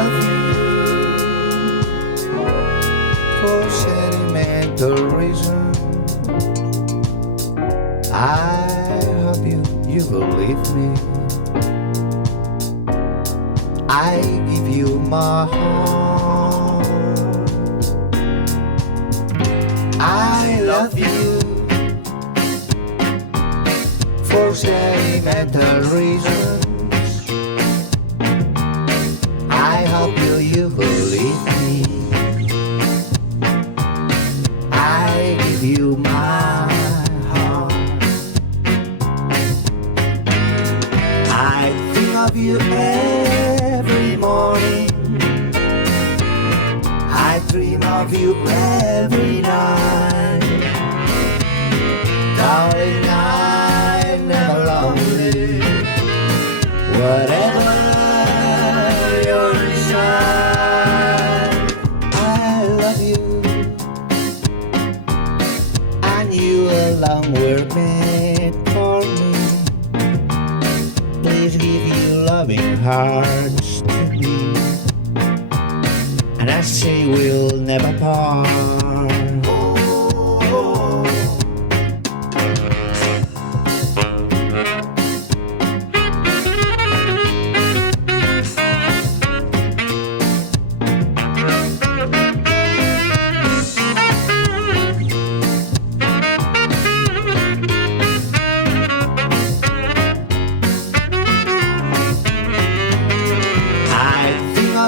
love you for sentimental reasons. I hope you believe me. I give you my heart. I love you for sentimental reasons. I hope you believe me. I give you my heart. I think of you every morning. I dream of you every night. Darling, I'm never lonely. Whatever your desire, I love you, and you alone were made for me. Please give your loving hearts to me, and I say we'll never part.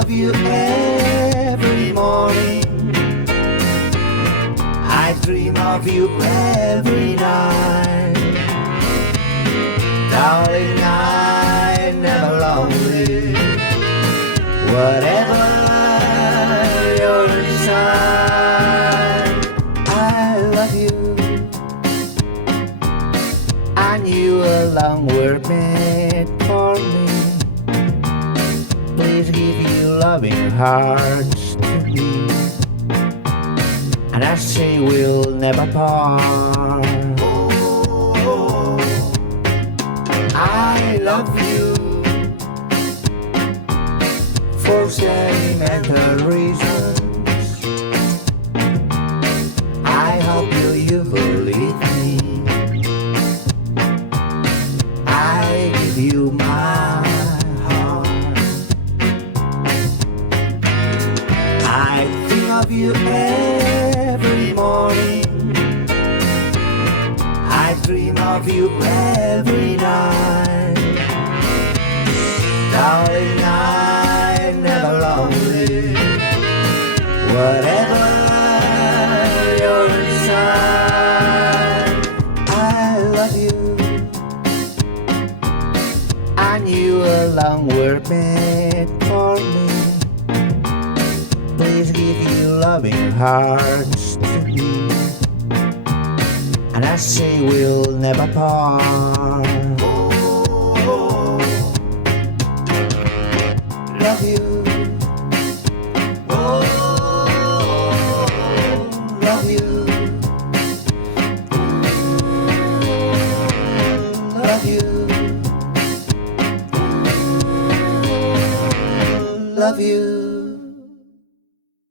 Of you every morning. I dream of you every night. Darling, I'm never lonely. Whatever your desire, I love you, and you alone were made for me. Please give your loving hearts to me, and I say we'll never part. I love you for sentimental reasons. I hope you believe me. I give you my I think of you every morning. I dream of you every night. Darling, I'm never lonely. Whatever your desire, I love you, and you alone were made for me. Please give your loving hearts to me, and I say we'll never part. Love you. Love you. Love you. Love you.